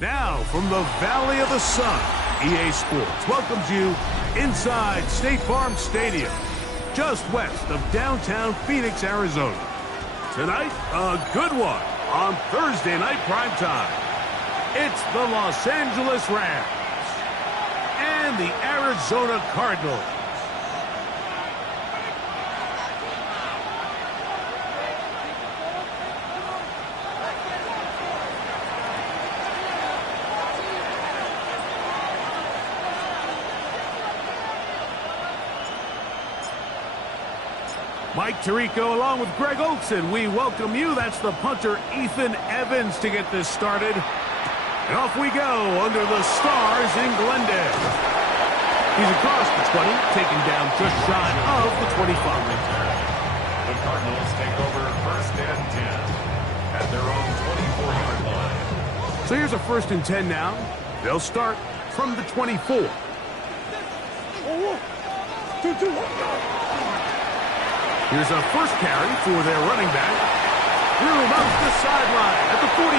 Now, from the Valley of the Sun, EA Sports welcomes you inside State Farm Stadium, just west of downtown Phoenix, Arizona. Tonight, a good one on Thursday night primetime. It's the Los Angeles Rams and the Arizona Cardinals. Mike Tirico along with Greg Olson. We welcome you. That's the punter, Ethan Evans, to get this started. And off we go under the stars in Glendale. He's across the 20, taken down just shy of the 25. The Cardinals take over first and 10 at their own 24-yard line. So here's a first and 10 now. They'll start from the 24. Here's a first carry for their running back. Through up the sideline at the 45.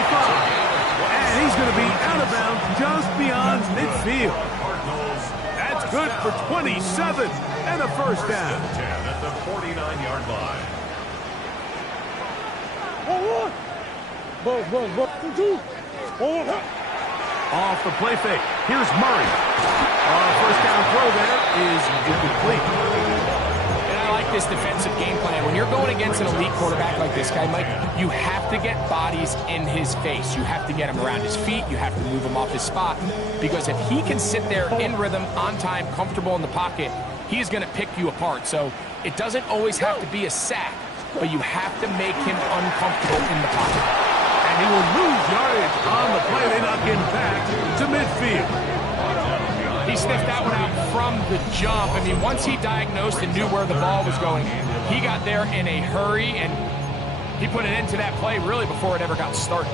And he's going to be out of bounds just beyond midfield. That's good for 27 and a first down. 10 at the 49-yard line. Off the play fake. Here's Murray. First down throw there is incomplete. This defensive game plan. When you're going against an elite quarterback like this guy, Mike, you have to get bodies in his face. You have to get him around his feet. You have to move him off his spot. Because if he can sit there in rhythm, on time, comfortable in the pocket, he's going to pick you apart. So it doesn't always have to be a sack, but you have to make him uncomfortable in the pocket. And he will lose yardage on the play. They knock him back to midfield. He sniffed that one out from the jump. I mean, once he diagnosed and knew where the ball was going, he got there in a hurry, and he put an end to that play really before it ever got started.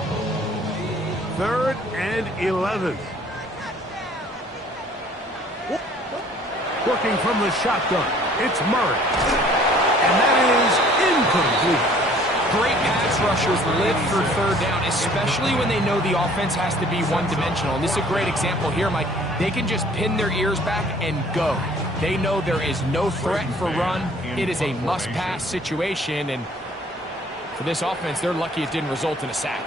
3rd and 11. Working from the shotgun, it's Murray. And that is incomplete. Great pass rushers live for third down, especially when they know the offense has to be one-dimensional. And this is a great example here, Mike. They can just pin their ears back and go. They know there is no threat for run. It is a must-pass situation, and for this offense, they're lucky it didn't result in a sack.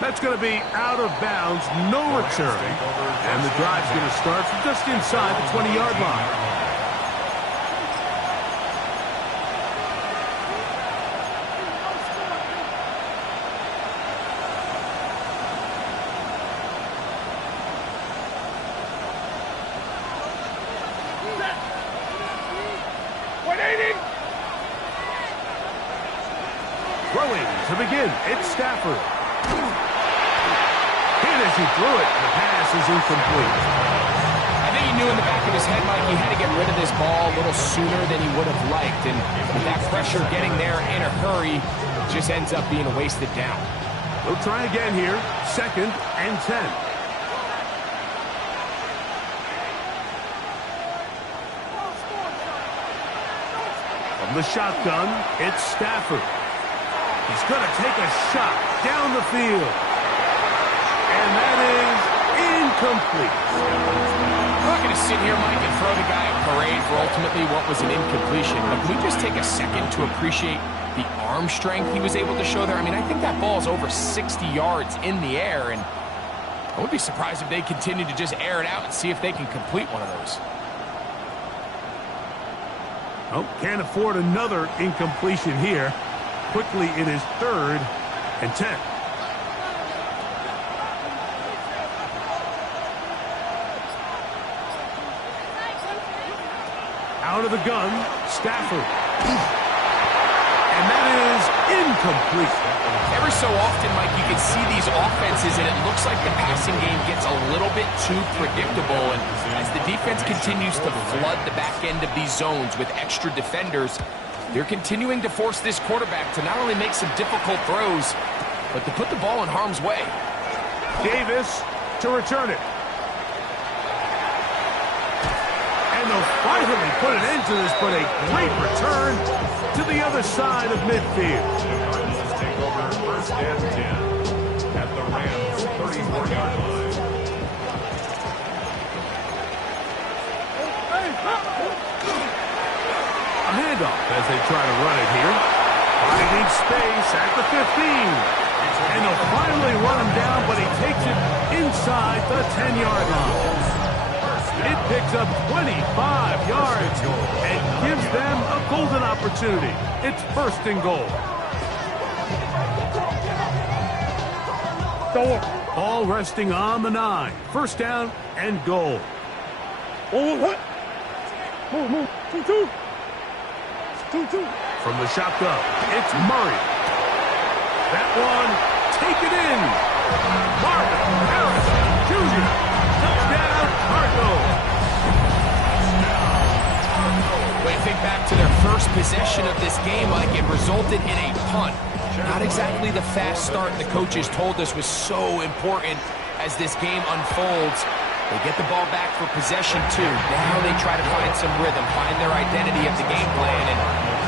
That's going to be out of bounds, no return. And the drive's going to start from just inside the 20-yard line. Throwing to begin, it's Stafford. And as he threw it, the pass is incomplete. I think he knew in the back of his head, Mike, he had to get rid of this ball a little sooner than he would have liked. And with that pressure getting there in a hurry, it just ends up being a wasted down. We'll try again here, 2nd and 10. From the shotgun, it's Stafford. He's going to take a shot down the field. And that is incomplete. I'm not going to sit here, Mike, and throw the guy a parade for ultimately what was an incompletion. But can we just take a second to appreciate the arm strength he was able to show there? I mean, I think that ball is over 60 yards in the air, and I would be surprised if they continue to just air it out and see if they can complete one of those. Oh, can't afford another incompletion here. Quickly, it is 3rd and 10. Out of the gun, Stafford. And that is incomplete. Every so often, Mike, you can see these offenses, and it looks like the passing game gets a little bit too predictable. And as the defense continues to flood the back end of these zones with extra defenders, they're continuing to force this quarterback to not only make some difficult throws, but to put the ball in harm's way. Davis to return it. And they'll finally put an end to this, but a great return to the other side of midfield. The Cardinals take over first and 10 at the Rams' 34-yard line. A handoff as they try to run it here. Finding space at the 15. And they'll finally run him down, but he takes it inside the 10-yard line. It picks up 25 yards and gives them a golden opportunity. It's first and goal. Ball resting on the 9. First down and goal. From the shotgun, it's Murray. That one, take it in. Marvin Harris Jr. Touchdown, Cardinals. When you think back to their first possession of this game, Mike, it resulted in a punt. Not exactly the fast start the coaches told us was so important as this game unfolds. They get the ball back for possession 2. Now they try to find some rhythm, find their identity of the game plan, and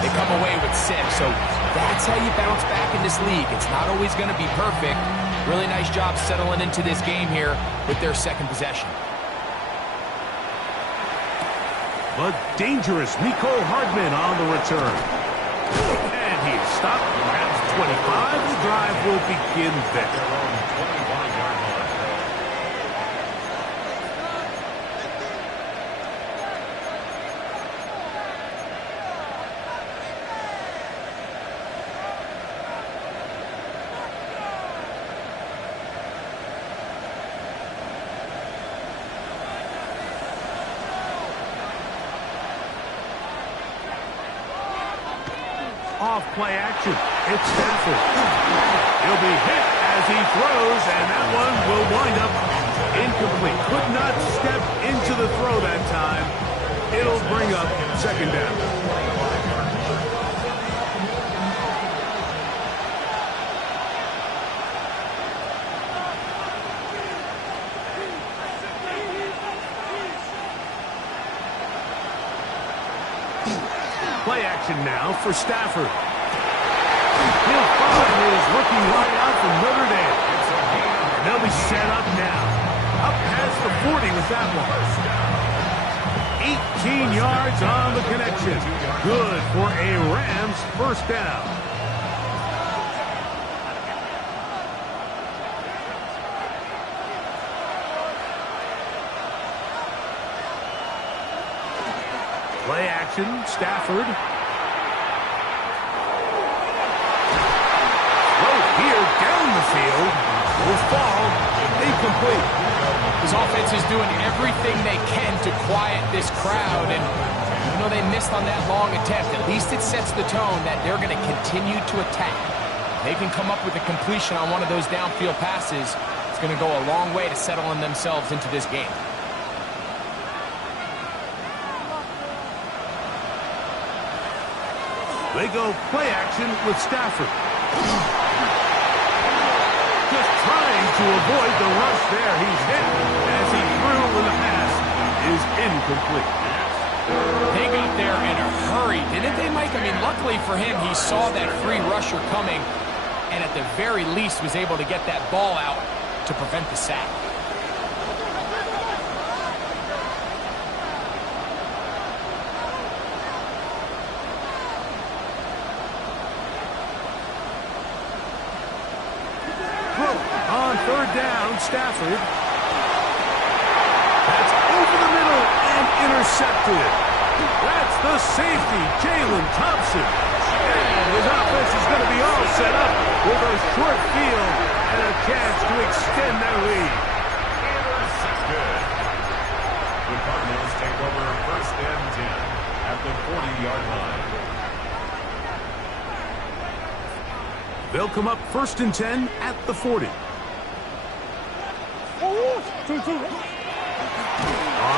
they come away with 6. So that's how you bounce back in this league. It's not always going to be perfect. Really nice job settling into this game here with their second possession. But dangerous Miko Hardman on the return. And he is stopped at 25. The drive will begin there. Off play action. It's Stafford. He'll be hit as he throws, and that one will wind up incomplete. Could not step into the throw that time. It'll bring up second down. Play action now for Stafford. He'll find his rookie wideout from Notre Dame. And they'll be set up now. Up past the 40 with that one. 18 yards on the connection. Good for a Rams first down. Play action, Stafford. Throw here down the field. Will fall incomplete. His offense is doing everything they can to quiet this crowd, and you know they missed on that long attempt. At least it sets the tone that they're going to continue to attack. They can come up with a completion on one of those downfield passes. It's going to go a long way to settling themselves into this game. They go play action with Stafford. Just trying to avoid the rush there. He's hit as he threw when the pass is incomplete. They got there in a hurry, didn't they, Mike? I mean, luckily for him, he saw that free rusher coming and at the very least was able to get that ball out to prevent the sack. On third down, Stafford. That's over the middle and intercepted. That's the safety, Jalen Thompson. And his offense is going to be all set up with a short field and a chance to extend their lead. Intercepted. The Cardinals take over first and 10 at at the 40-yard line. They'll come up 1st and 10 at the 40. On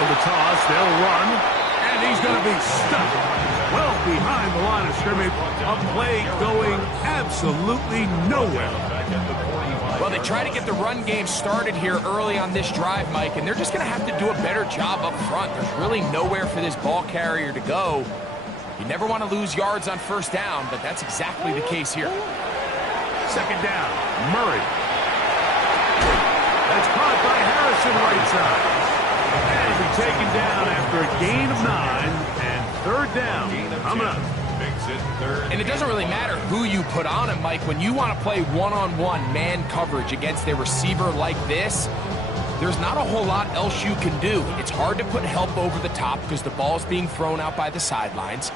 the toss, they'll run, and he's going to be stuck well behind the line of scrimmage. A play going absolutely nowhere. Well, they try to get the run game started here early on this drive, Mike, and they're just going to have to do a better job up front. There's really nowhere for this ball carrier to go. You never want to lose yards on 1st down, but that's exactly the case here. 2nd down, Murray. That's caught by Harrison right side. And he's taken down after a gain of 9, and 3rd down coming up. And it doesn't really matter who you put on him, Mike. When you want to play one-on-one man coverage against a receiver like this, there's not a whole lot else you can do. It's hard to put help over the top because the ball's being thrown out by the sidelines.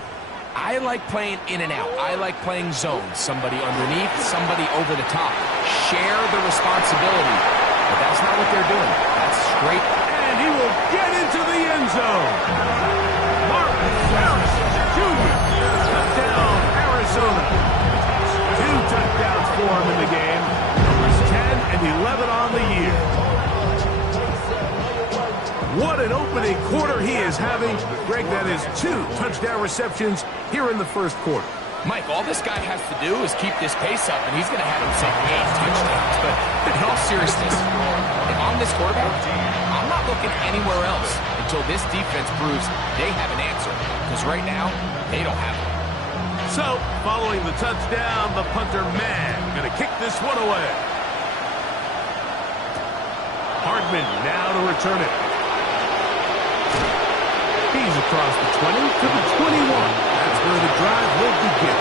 I like playing in and out. I like playing zones. Somebody underneath, somebody over the top. Share the responsibility. But that's not what they're doing. That's straight. And he will get into the end zone. Marcus Harris Jr. Touchdown, Arizona. 2 touchdowns for him in the game. Numbers 10 and 11 on the year. What an opening quarter he is having. Greg, that is 2 touchdown receptions here in the 1st quarter. Mike, all this guy has to do is keep this pace up, and he's going to have himself 8 touchdowns. But in all seriousness, if I'm this quarterback, I'm not looking anywhere else until this defense proves they have an answer. Because right now, they don't have one. So, following the touchdown, the punter, man, going to kick this one away. Hardman now to return it. He's across the 20 to the 21. That's where the drive will begin.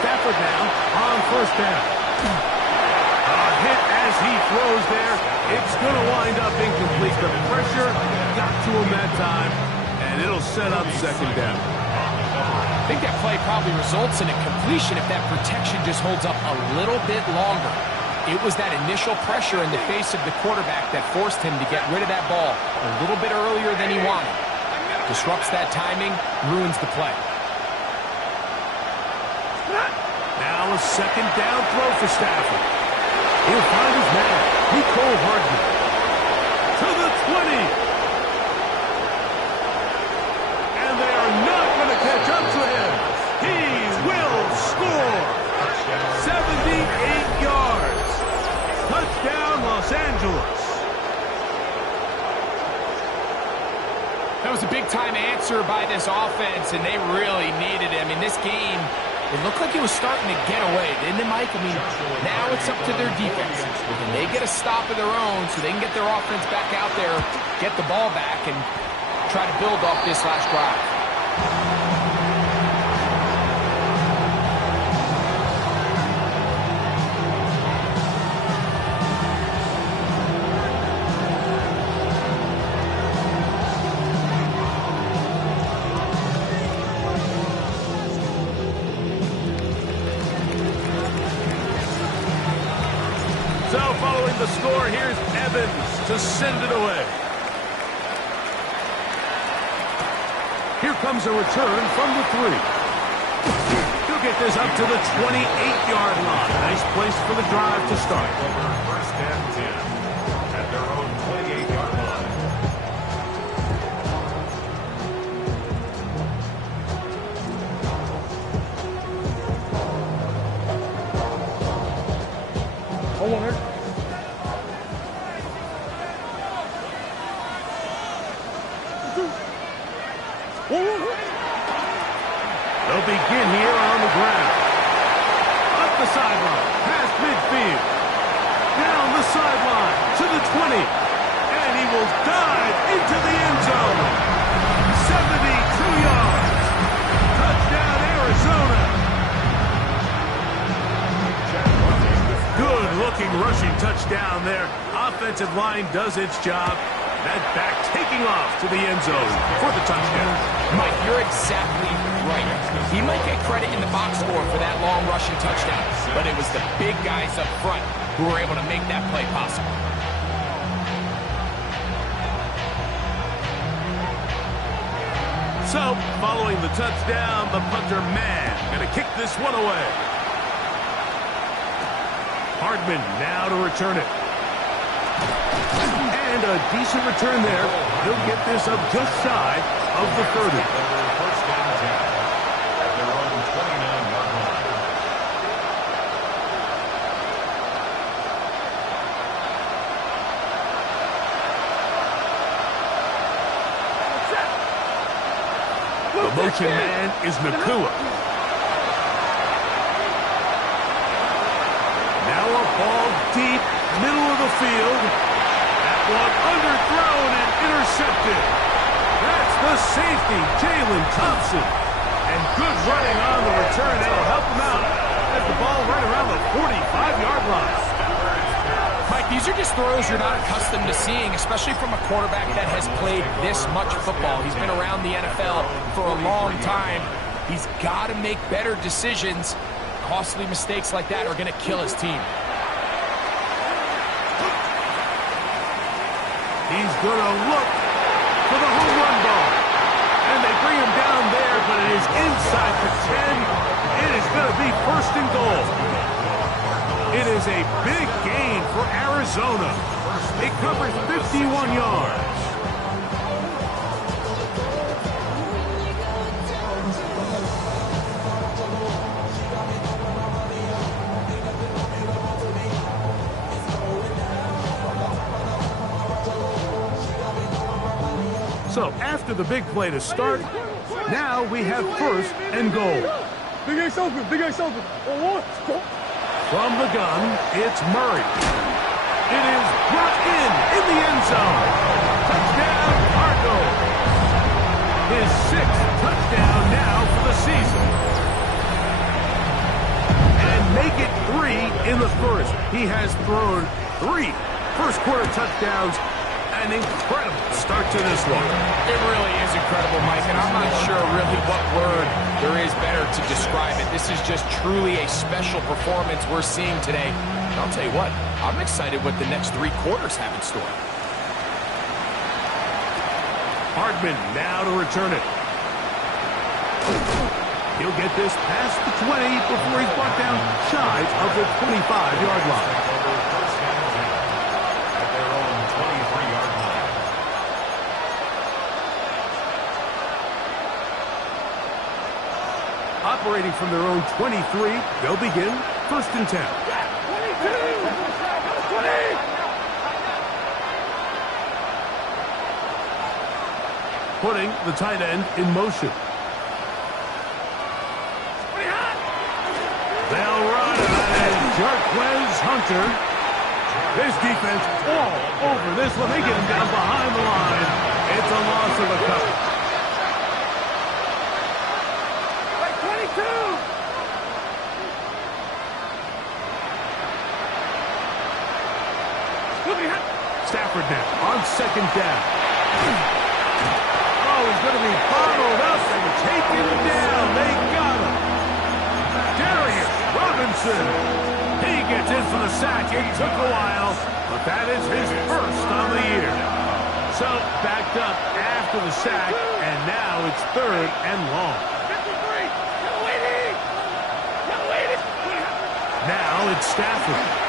Stafford now on 1st down. A hit as he throws there. It's going to wind up incomplete. The pressure got to him that time, and it'll set up 2nd down. I think that play probably results in a completion if that protection just holds up a little bit longer. It was that initial pressure in the face of the quarterback that forced him to get rid of that ball a little bit earlier than he wanted. Disrupts that timing, ruins the play. Now a 2nd down throw for Stafford. He'll find his man, Nicole Hardman. To the 20. And they are not going to catch up to him. He will score. 78 yards. Touchdown, Los Angeles. That was a big-time answer by this offense, and they really needed it. I mean, this game, it looked like it was starting to get away, didn't it, Mike? I mean, now it's up to their defense. Can they get a stop of their own so they can get their offense back out there, get the ball back, and try to build off this last drive? So following the score, here's Evans to send it away. Here comes a return from the 3. He'll get this up to the 28-yard line. Nice place for the drive to start. Over 1st and 10 at their own 28-yard line. They'll begin here on the ground. Up the sideline, past midfield. Down the sideline to the 20. And he will dive into the end zone. 72 yards. Touchdown, Arizona. Good-looking rushing touchdown there. Offensive line does its job. That back taking off to the end zone for the touchdown. Mike, you're exactly right. He might get credit in the box score for that long rushing touchdown, but it was the big guys up front who were able to make that play possible. So, following the touchdown, the punter man going to kick this one away. Hardman now to return it. And a decent return there. He'll get this up just shy of the 30. First down 10 at their own 29-yard line. The motion man is Nakua. Now a ball deep, middle of the field. That one underthrown and intercepted. That's the safety, Jalen Thompson. And good running on the return. That'll help him out. Has the ball right around the 45-yard line. Mike, these are just throws you're not accustomed to seeing, especially from a quarterback that has played this much football. He's been around the NFL for a long time. He's got to make better decisions. Costly mistakes like that are going to kill his team. He's going to look for the home run ball. And they bring him down there, but it is inside the 10. It is going to be first and goal. It is a big gain for Arizona. It covers 51 yards. So after the big play to start, now we have first and goal. Big Ace open, Big Ace open. From the gun, it's Murray. It is brought in the end zone. Touchdown, Cardinals. His 6th touchdown now for the season. And make it 3 in the first. He has thrown 3 first-quarter touchdowns. An incredible start to this one. It really is incredible, Mike, and I'm not sure really what word there is better to describe it. This is just truly a special performance we're seeing today. And I'll tell you what, I'm excited what the next 3 quarters have in store. Hardman now to return it. He'll get this past the 20 before he's brought down shy of the 25-yard line. Operating from their own 23, they'll begin first and 10. Putting the tight end in motion. They'll run, and Jarquez Hunter. This defense all over this one. They get him down behind the line. It's a loss of a couple. Stafford now on second down. Oh, he's going to be bottled up and taken down. They got him. Darius Robinson. He gets in for the sack. It took a while, but that is his first on the year. So backed up after the sack, and now it's 3rd and long. Now it's Stafford.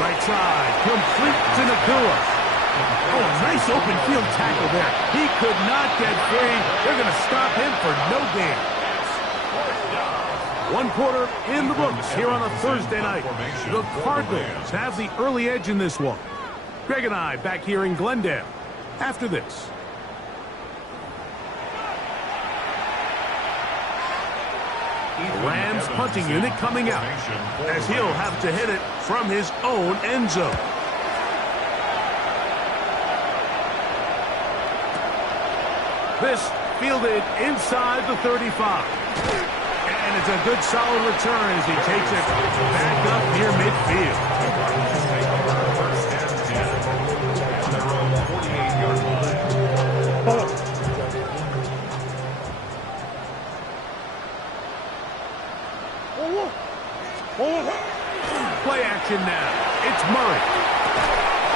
Right side, complete to Nakua. Oh, nice open field tackle there. He could not get free. They're going to stop him for no gain. 1 quarter in the books here on a Thursday night. The Cardinals have the early edge in this one. Greg and I back here in Glendale after this. The Rams punting unit coming out as he'll have to hit it from his own end zone. This fielded inside the 35. And it's a good solid return as he takes it back up near midfield. Play action now. It's Murray.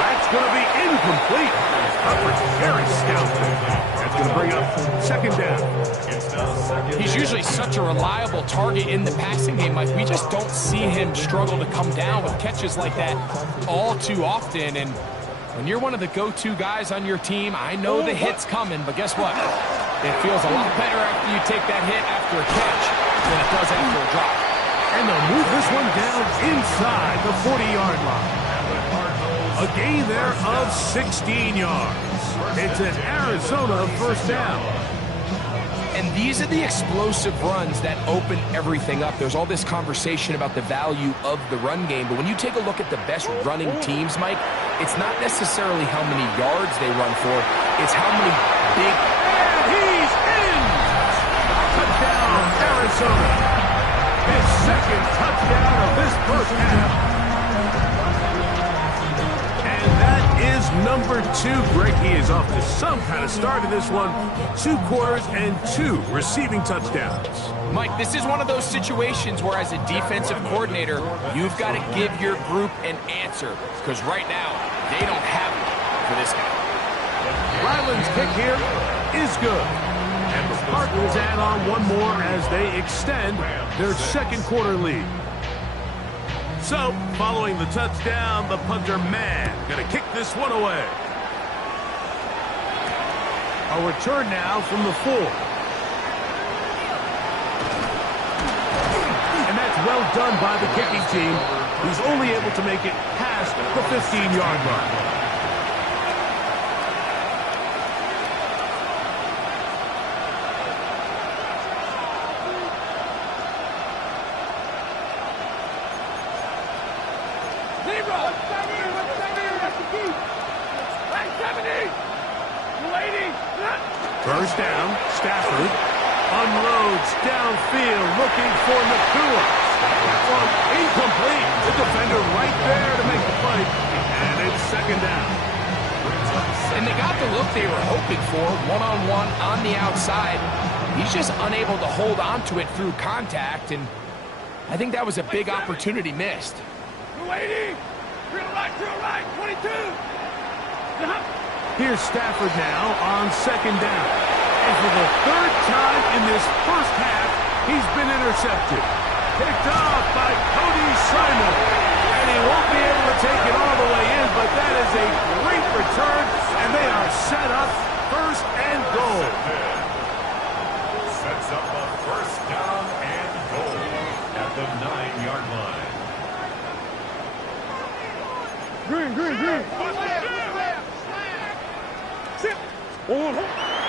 That's going to be incomplete. Coverage very stout. That's going to bring up second down. He's usually such a reliable target in the passing game, Mike. We just don't see him struggle to come down with catches like that all too often. And when you're one of the go-to guys on your team, I know the hit's coming, but guess what? It feels a lot better after you take that hit after a catch than it does after a drop. And they'll move this one down inside the 40-yard line. A gain there of 16 yards. It's an Arizona first down. And these are the explosive runs that open everything up. There's all this conversation about the value of the run game, but when you take a look at the best running teams, Mike, it's not necessarily how many yards they run for, it's how many big... And he's in! Touchdown, Arizona. His second touchdown of this first half. And that is number 2. Greg, he is off to some kind of start in this one. 2 quarters and 2 receiving touchdowns. Mike, this is one of those situations where as a defensive coordinator, you've got to give your group an answer. Because right now, they don't have it for this guy. Ryland's kick here is good. And the Cardinals add on one more as they extend their second quarter lead. So, following the touchdown, the punter man going to kick this one away. A return now from the 4. And that's well done by the kicking team, who's only able to make it past the 15-yard line. First down, Stafford unloads downfield looking for Nakua. That one incomplete. The defender right there to make the play. And it's second down. And they got the look they were hoping for, one-on-one on the outside. He's just unable to hold on to it through contact, and I think that was a big opportunity missed. 280! Right, 22! Here's Stafford now on second down. And for the 3rd time in this first half, he's been intercepted. Picked off by Cody Simon. And he won't be able to take it all the way in, but that is a great return, and they are set up first and goal. Sets up a first down and goal at the 9-yard line. Green.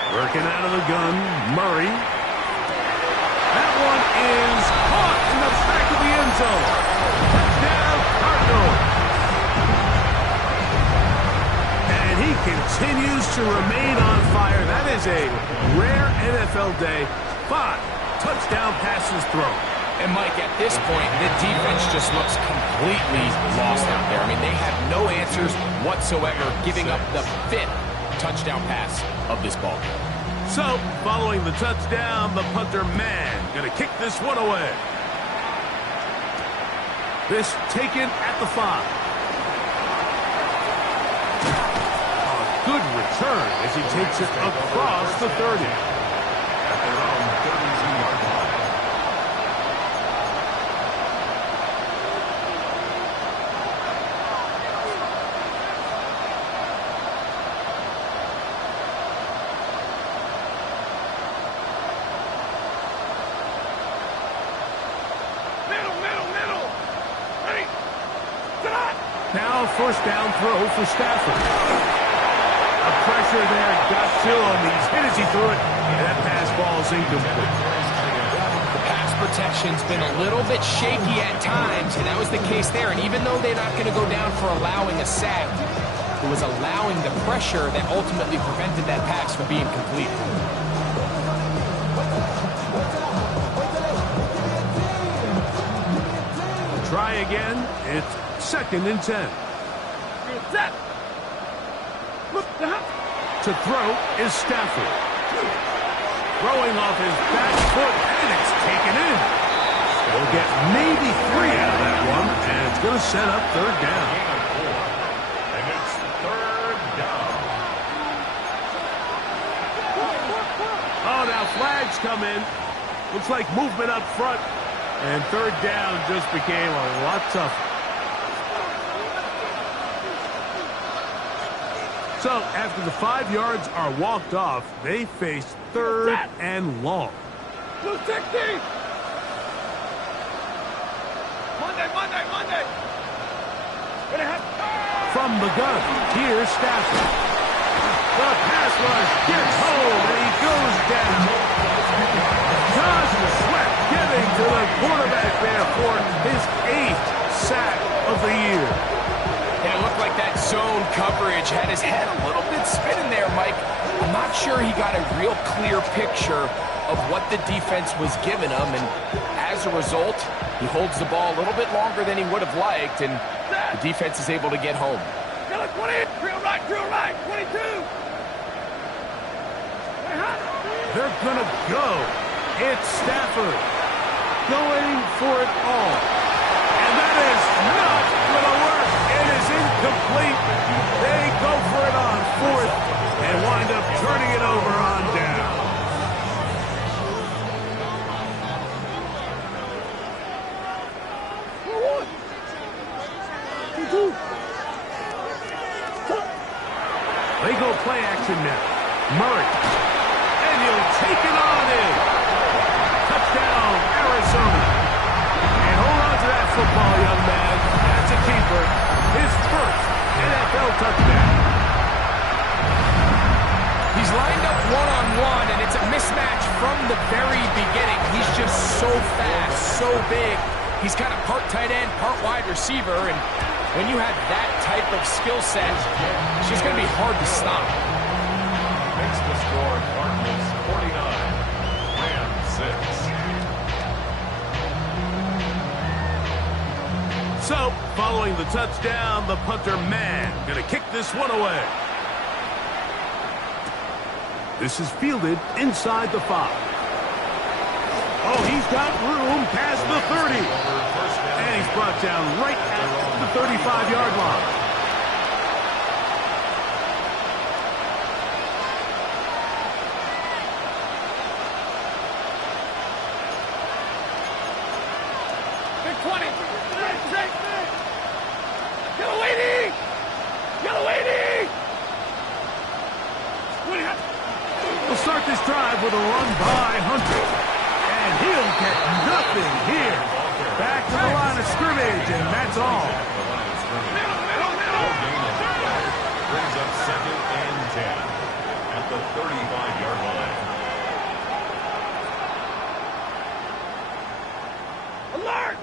Working out of the gun, Murray. That one is caught in the back of the end zone. Touchdown, Cardinals. And he continues to remain on fire. That is a rare NFL day. 5 touchdown passes thrown. And Mike, at this point, the defense just looks completely lost out there. I mean, they have no answers whatsoever, giving up the 5th touchdown pass of this ball game. So, following the touchdown, the punter man going to kick this one away. This taken at the 5. A good return as he takes it across the 30. At their own 32-yard line. Now first down throw for Stafford. A pressure there got to him. He's hit as he threw it. And that pass ball is incomplete. The pass protection's been a little bit shaky at times, and that was the case there. And even though they're not going to go down for allowing a sack, it was allowing the pressure that ultimately prevented that pass from being complete. Try again. It's second and 10. To throw is Stafford. Throwing off his back foot, and it's taken in. They'll get maybe 3 out of that one, and it's going to set up third down. And it's third down. Oh, now flags come in. Looks like movement up front. And third down just became a lot tougher. So, after the 5 yards are walked off, they face third and long. 260! Monday! From the gun, here's Stafford. The pass rush gets home, and he goes down. Josh Sweat getting to the quarterback there for his 8th sack of the year. And it looked like that zone coverage had his head a little bit spinning there, Mike. I'm not sure he got a real clear picture of what the defense was giving him, and as a result, he holds the ball a little bit longer than he would have liked, and the defense is able to get home. 20, drill right, 22! They're going to go. It's Stafford going for it all. And that is not going to work. It is incomplete. They go for it on 4th and wind up turning it over on down. They go play action now. Murray. And he'll take it on in. Touchdown, Arizona. And hold on to that football, young man. That's a keeper. His first NFL touchdown. He's lined up one-on-one, and it's a mismatch from the very beginning. He's just so fast, so big. He's kind of part tight end, part wide receiver, and when you have that type of skill set, it's just going to be hard to stop. Makes the score Cardinals 49, Rams 6. So, following the touchdown, the punter man going to kick this one away. This is fielded inside the 5. Oh, he's got room past the 30. And he's brought down right at the 35-yard line. Big 20! Yellow 80! Yellow 80! We'll start this drive with a run by Hunter. And he'll get nothing here. Back to the line of scrimmage, and that's all. Brings up 2nd and 10 at the 35-yard line. Alert!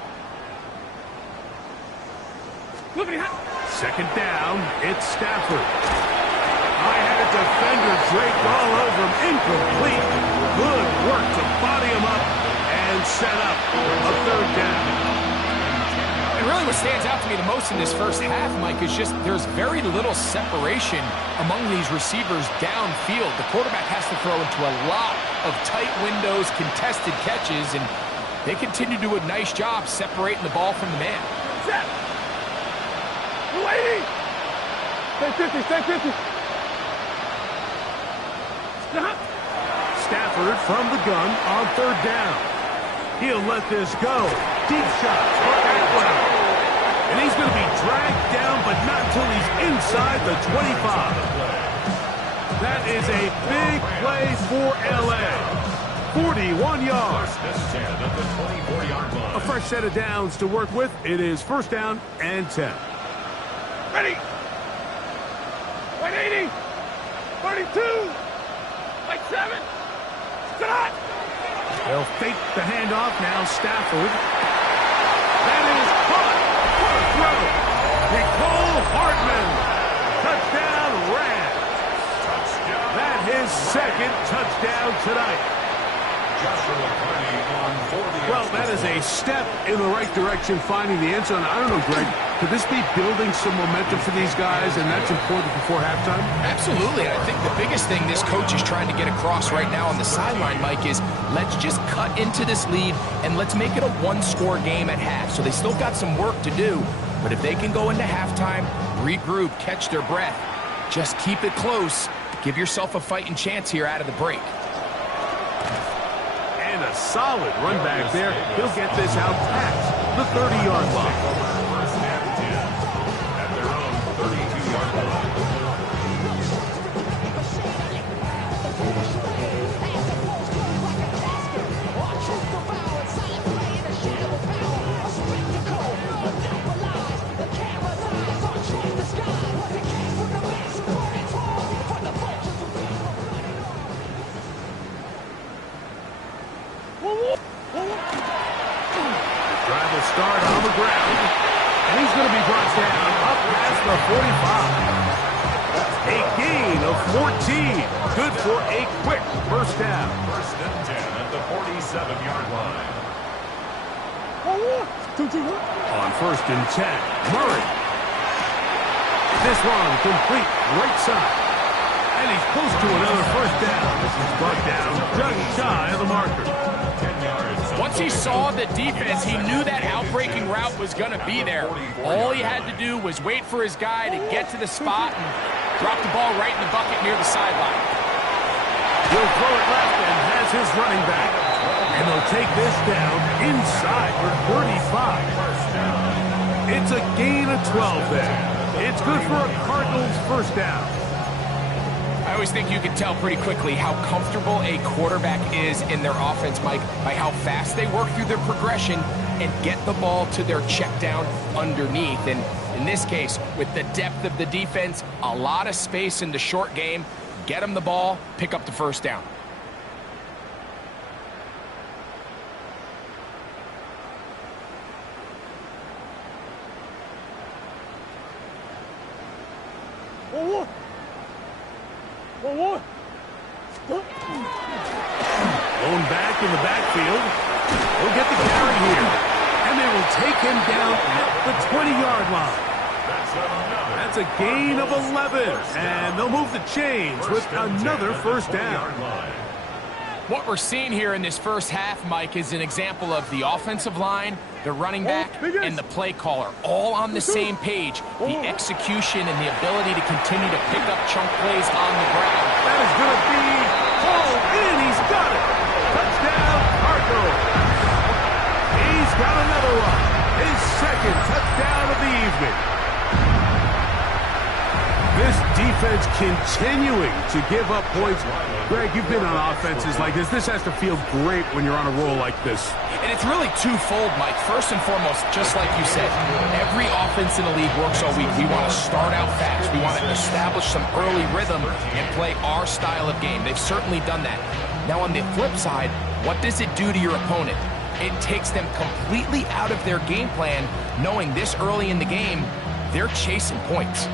Second down, it's Stafford. High-headed defender draped all over him. Incomplete. Good work to body him up and set up a third down. And really what stands out to me the most in this first half, Mike, is just there's very little separation among these receivers downfield. The quarterback has to throw into a lot of tight windows, contested catches, and they continue to do a nice job separating the ball from the man. Set! 280! Stay 50! Stafford from the gun on third down. He'll let this go. Deep shot for Atwell. And he's going to be dragged down, but not until he's inside the 25. That is a big play for L.A. 41 yards. First and 10 at the 24-yard line. A fresh set of downs to work with. It is first down and 10. Ready! 180! 32! 7! Stop! They'll fake the handoff now. Stafford. That is caught. What a throw. Nicole Hartman. Touchdown Rams. That his second touchdown tonight. Well, that is a step in the right direction, finding the end zone. I don't know, Greg, could this be building some momentum for these guys, and that's important before halftime? Absolutely. I think the biggest thing this coach is trying to get across right now on the sideline, Mike, is let's just cut into this lead and let's make it a one-score game at half. So they still got some work to do, but if they can go into halftime, regroup, catch their breath, just keep it close, give yourself a fighting chance here out of the break. And a solid run back there. He'll get this out past the 30-yard line. First and 10 at their own 32-yard line. Drive will start on the ground, and he's going to be brought down up past the 45. A gain of 14. Good for a quick first down. First and 10 at the 47-yard line. On first and 10, Murray. This one complete right side. And he's close to another first down. This is brought down just shy of the marker. 10 yards. Once he saw the defense, he knew that outbreaking route was going to be there. All he had to do was wait for his guy to get to the spot and drop the ball right in the bucket near the sideline. He'll throw it left and has his running back. And they'll take this down inside for 35. It's a gain of 12 there. It's good for a Cardinals first down. I always think you can tell pretty quickly how comfortable a quarterback is in their offense, Mike, by how fast they work through their progression and get the ball to their check down underneath. And in this case, with the depth of the defense, a lot of space in the short game, get them the ball, pick up the first down. Blown back in the backfield. He'll get the carry here. And they will take him down at the 20-yard line. That's a gain of 11. And they'll move the chains with another first down. What we're seeing here in this first half, Mike, is an example of the offensive line, the running back, and the play caller all on the same page. The execution and the ability to continue to pick up chunk plays on the ground. That is going to be hauled in. He's got it. Touchdown, Cardinals. He's got another one. His second touchdown of the evening. This defense continuing to give up points. Greg, you've been on offenses like this. This has to feel great when you're on a roll like this. And it's really twofold, Mike. First and foremost, just like you said, every offense in the league works all week. We want to start out fast. We want to establish some early rhythm and play our style of game. They've certainly done that. Now, on the flip side, what does it do to your opponent? It takes them completely out of their game plan, knowing this early in the game, they're chasing points.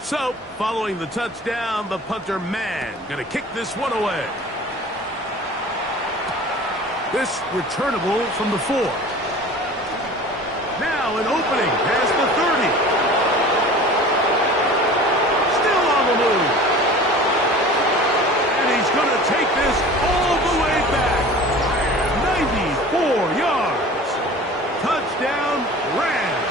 So, following the touchdown, the punter man going to kick this one away. This returnable from the 4. Now an opening past the 30. Still on the move. And he's going to take this all the way back. 94 yards. Touchdown, Rams.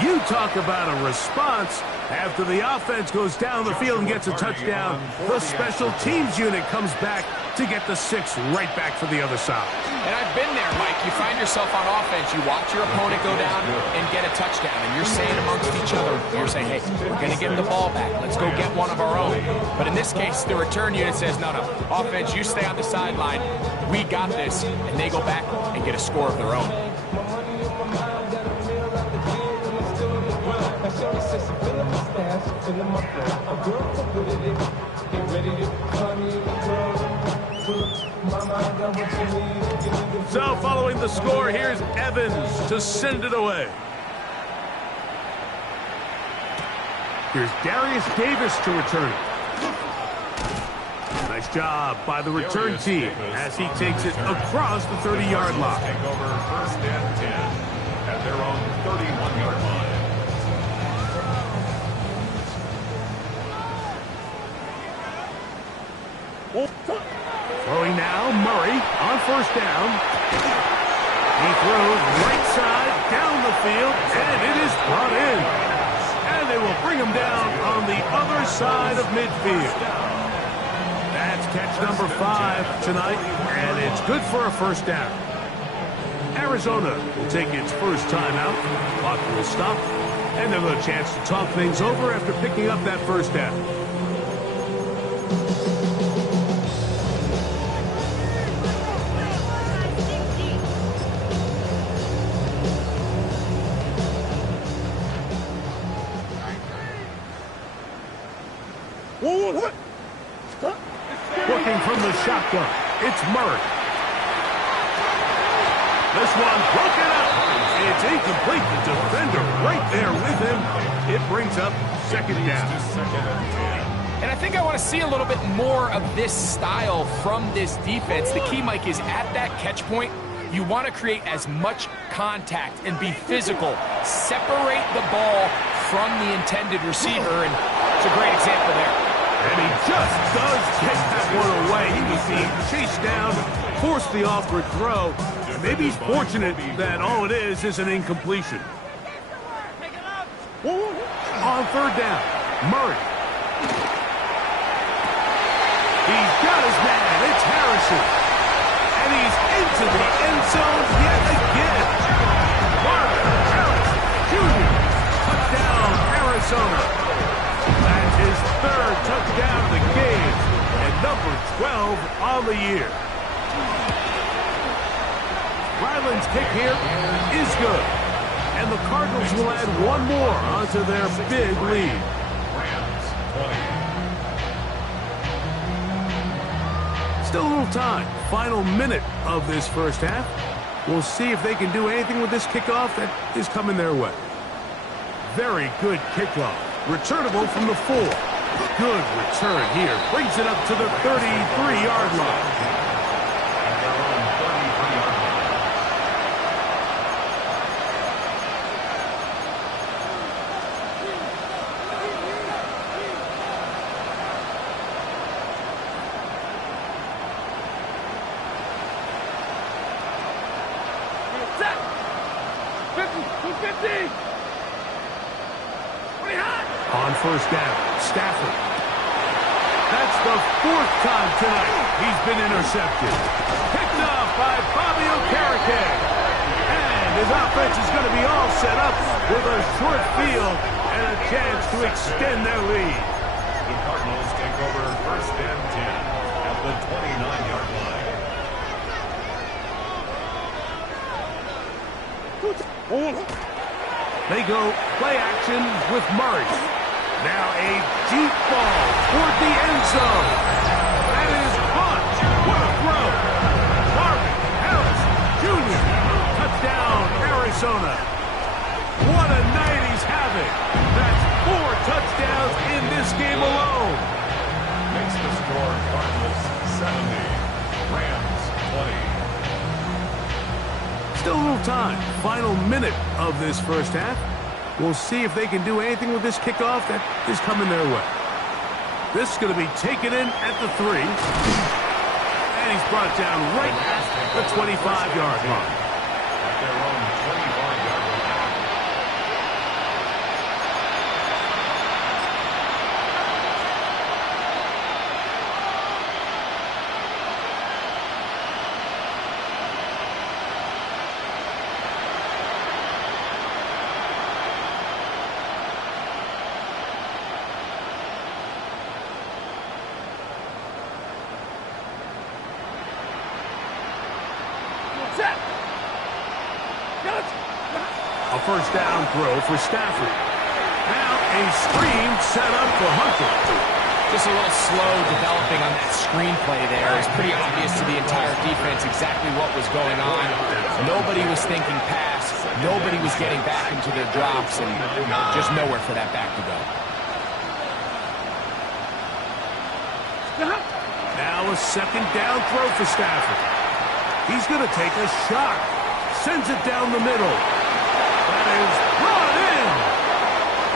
You talk about a response. After the offense goes down the field and gets a touchdown, the special teams unit comes back to get the 6 right back for the other side. And I've been there, Mike. You find yourself on offense, you watch your opponent go down and get a touchdown, and you're saying amongst each other, you're saying, hey, we're going to give the ball back. Let's go get one of our own. But in this case, the return unit says, no, offense, you stay on the sideline. We got this. And they go back and get a score of their own. shorty said she feeling my style, she feeling my flow. A girl so good at it, get ready to find me in the club. Mama, I got what you need. Give me the So following the score, here's Evans to send it away. Here's Darius Davis to return it. Nice job by the return team as he takes it across the 30-yard line. Take over first and 10 at their own 31-yard line. Throwing now, Murray on first down. He throws right side down the field, and it is brought in. And they will bring him down on the other side of midfield. That's catch number 5 tonight, and it's good for a first down. Arizona will take its first timeout. Clock will stop, and they'll have a chance to talk things over after picking up that first down. Working from the shotgun, it's Murray. This one broken up. It's incomplete. The defender right there with him. It brings up second down. And I think I want to see a little bit more of this style from this defense. The key, Mike, is at that catch point, you want to create as much contact and be physical. Separate the ball from the intended receiver, and it's a great example there. And he just does get that one away. He was being chased down, forced the awkward throw. Maybe he's fortunate that all it is an incompletion. On third down, Murray. He's got his man. It's Harrison. And he's into the end zone yet again. Marvin Harris Jr. Touchdown, Arizona. That's his third touchdown of the game, and number 12 on the year. Ryland's kick here is good, and the Cardinals will add one more onto their big lead. Rams 20. Still a little time. Final minute of this first half. We'll see if they can do anything with this kickoff that is coming their way. Very good kickoff. Returnable from the 4. Good return here. Brings it up to the 33-yard line. At their own 33-yard line. Set. 50, 250. On first down, Stafford. That's the 4th time tonight he's been intercepted. Picked off by Bobby Okereke. And his offense is going to be all set up with a short field and a chance to extend their lead. The Cardinals take over first and 10 at the 29-yard line. They go play action with Murray. Now a deep ball toward the end zone. That is caught. What a throw. Marvin Harris Jr. Touchdown, Arizona. What a night he's having. That's 4 touchdowns in this game alone. Makes the score Cardinals 70, Rams 20. Still a little time. Final minute of this first half. We'll see if they can do anything with this kickoff that is coming their way. This is going to be taken in at the 3. And he's brought down right at the 25-yard line. At their own 25-yard line. A first down throw for Stafford. A screen set up for Hunter. Just a little slow developing on that screenplay there. It's pretty obvious to the entire defense exactly what was going on. Nobody was thinking pass. Nobody was getting back into their drops, and just nowhere for that back to go. Now a second down throw for Stafford. He's going to take a shot. Sends it down the middle. That is brought in.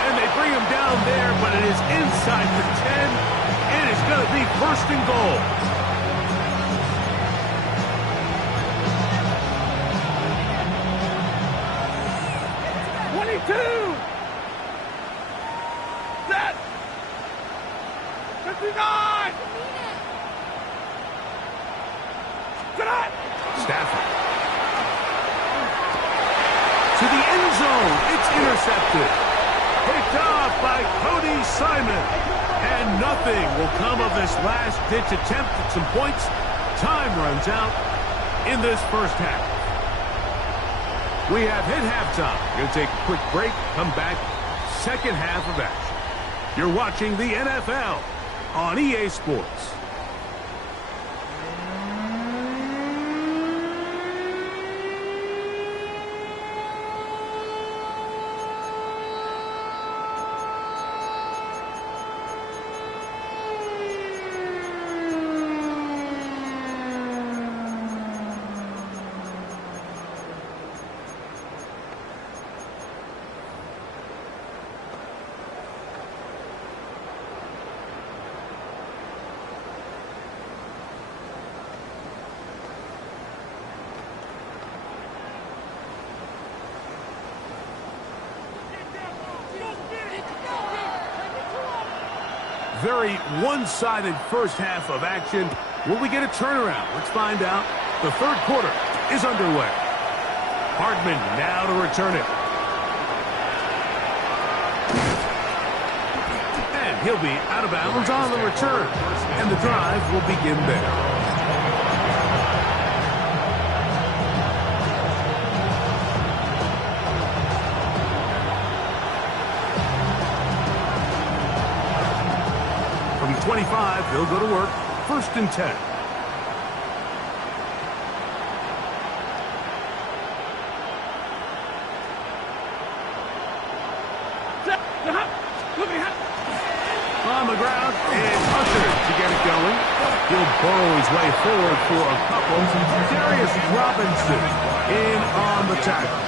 And they bring him down there, but it is inside the 10. It is going to be first and goal. Set! 59! Stafford. To the end zone. It's intercepted. Picked off by Cody Simon. And nothing will come of this last-ditch attempt at some points. Time runs out in this first half. We have hit halftime. Going to take a quick break. Come back. Second half of action. You're watching the NFL on EA Sports. Very one-sided first half of action. Will we get a turnaround? Let's find out. The third quarter is underway. Hardman now to return it. And he'll be out of bounds on the return. And the drive will begin there. From 25, they'll go to work. First and 10. On the ground, and Hunter to get it going. He'll burrow his way forward for a couple. Darius Robinson in on the tackle.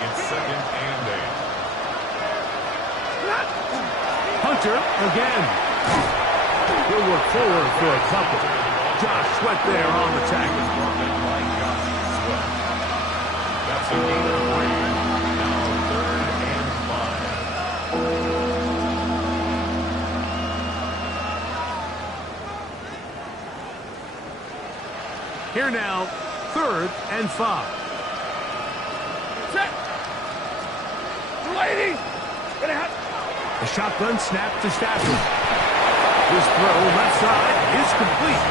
It's second and 8. Hunter again. He'll work forward for a couple. Josh Sweat there on the tackle. That's a gain of 3. Now third and 5. Here now, third and 5. Set! Lady! A shotgun snap to Stafford. His throw left side is complete.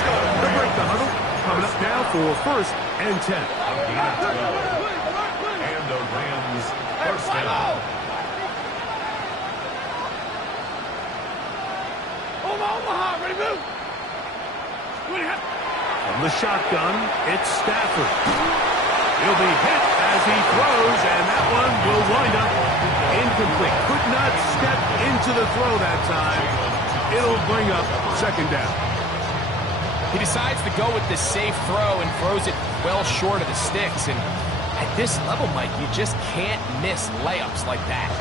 To break the huddle, coming up now for first and 10. And the Rams first down. Omaha, ready to move! From the shotgun, it's Stafford. He'll be hit as he throws, and that one will wind up incomplete. Could not step into the throw that time. It'll bring up second down. He decides to go with the safe throw and throws it well short of the sticks. And at this level, Mike, you just can't miss layups like that.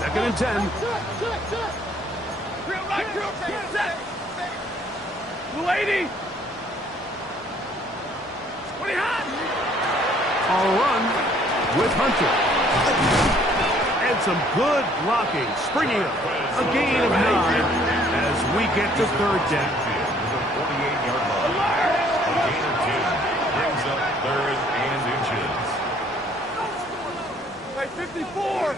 Second and 10. Lady! On a run with Hunter. And some good blocking. Springing up. A gain of 9 as we get to third down. The 48-yard line. A gain of 2 brings up third and inches. Hey, 54!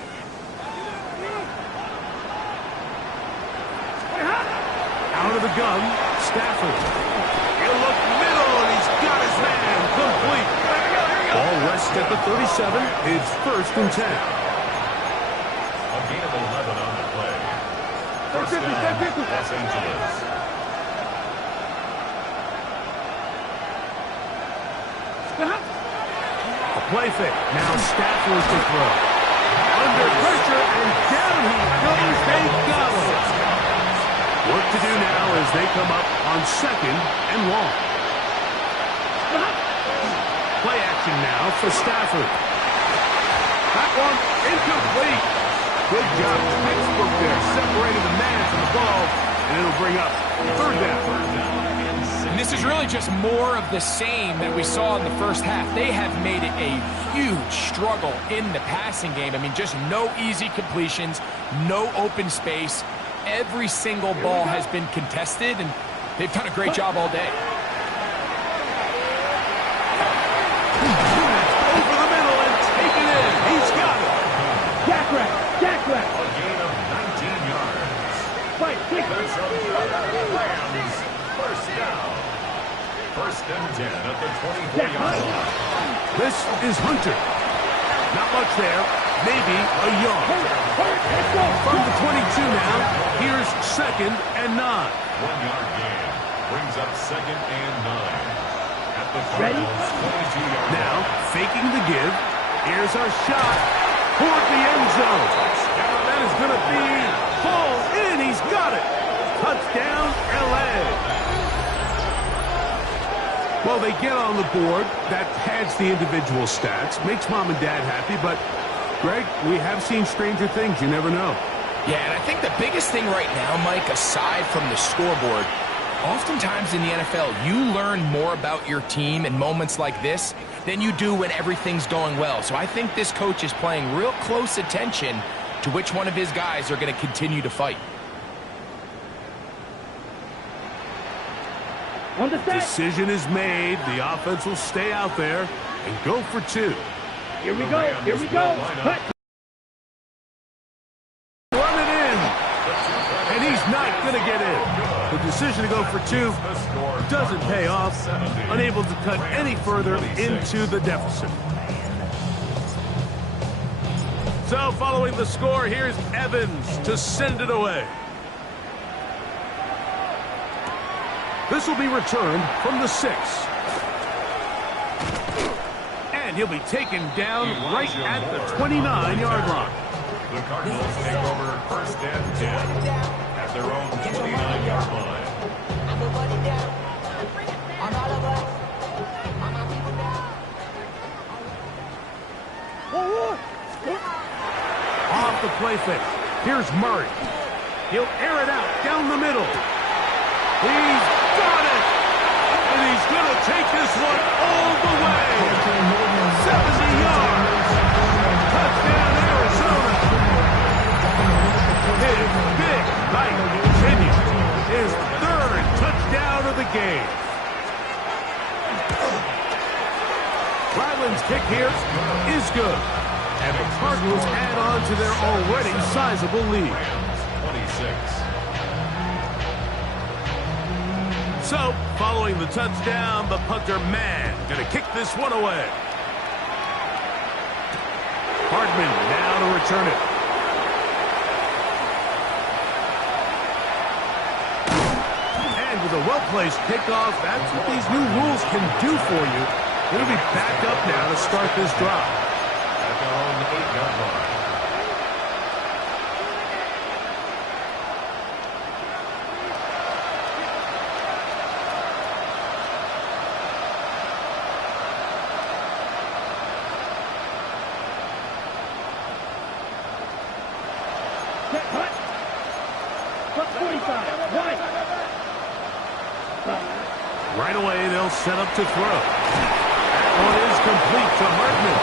Out of the gun, 37. It's 1st and 10. A gain of 11 on the play. First down, Los Angeles. A play fake. Now Stafford to throw. Under pressure, and down he goes. They got him. Work to do now as they come up on 2nd and long. Play action now for Stafford. That one incomplete. Good job. Textbook there. Separated the man from the ball, and it'll bring up 3rd down. And this is really just more of the same that we saw in the first half. They have made it a huge struggle in the passing game. I mean, just no easy completions, no open space. Every single ball has been contested, and they've done a great job all day. Over the middle and take it in. He's got it. Jackrack. A gain of 19 yards. Fight, quick. That's a Rams. First down. 1st and 10 at the 24-yard line. This is Hunter. Not much there. Maybe a yard. Let's go. From the 22 now, here's 2nd and 9. 1-yard gain. Brings up 2nd and 9. At the Cardinals' 22-yard line. Now, faking the give. Here's our shot toward the end zone. That is going to be ball in. He's got it. Touchdown, L.A. Well, they get on the board. That pads the individual stats. Makes mom and dad happy, but Greg, we have seen stranger things. You never know. Yeah, and I think the biggest thing right now, Mike, aside from the scoreboard, oftentimes in the NFL, you learn more about your team in moments like this than you do when everything's going well. So I think this coach is paying real close attention to which one of his guys are going to continue to fight. Decision is made. The offense will stay out there and go for 2. Here we go. Run it in. And he's not going to get in. The decision to go for 2 doesn't pay off. Unable to cut any further into the deficit. So following the score, here's Evans to send it away. This will be returned from the 6. And he'll be taken down right at the 29-yard line. The Cardinals take over 1st and 10 at their own 29-yard line. Off the play fake. Here's Murray. He'll air it out down the middle. He's got it! And he's going to take this one all the way. 70 yards. Touchdown, Arizona. His big night continues. His 3rd touchdown of the game. Ryland's kick here is good. And the Cardinals add on to their already sizable lead. 26. So, following the touchdown, the punter man going to kick this one away. Hardman now to return it. And with a well-placed kickoff, that's what these new rules can do for you. It'll be back up now to start this drive. At their own 8-yard line. Right away, they'll set up to throw. That one is complete to Hardman.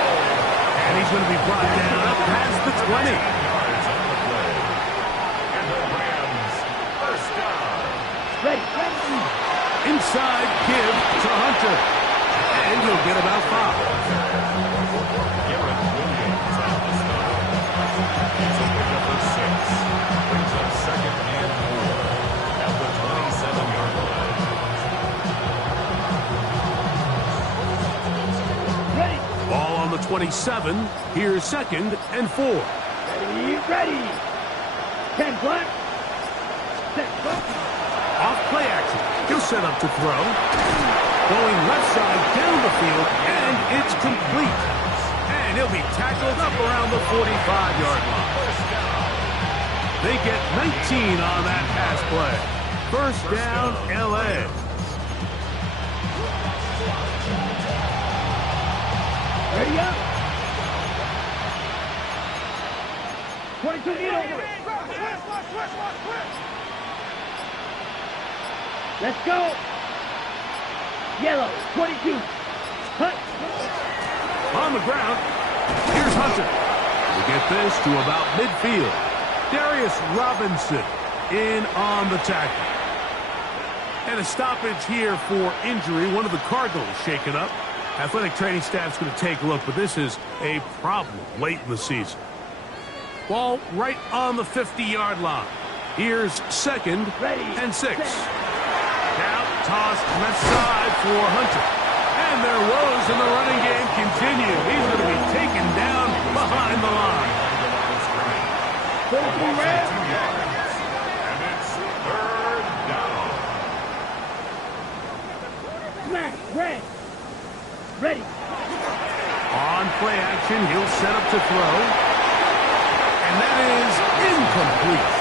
And he's going to be brought down up past the 20. Yards on the play. And the Rams, first down. Inside give to Hunter. And he'll get about 5. Garrett Williams on the stop. It's a pickup of 6. Brings up 2nd and 4 at the 27-yard line. Ball on the 27. Here's 2nd and 4. Ready. 10 black. Set black. Off play action. He'll set up to throw. Going left side down the field, and it's complete. And he'll be tackled up around the 45-yard line. They get 19 on that pass play. First down, L.A. Ready up. 22 needle. Let's go. Yellow, 22. Hunt. On the ground, here's Hunter. We get this to about midfield. Darius Robinson in on the tackle. And a stoppage here for injury. One of the Cardinals shaken up. Athletic training staff's going to take a look, but this is a problem late in the season. Ball right on the 50-yard line. Here's 2nd and 6. Now tossed left side for Hunter. And their woes in the running game continue. He's going to be taken down behind the line. And it's 3rd down. Smash, red. Ready. On play action, he'll set up to throw. And that is incomplete.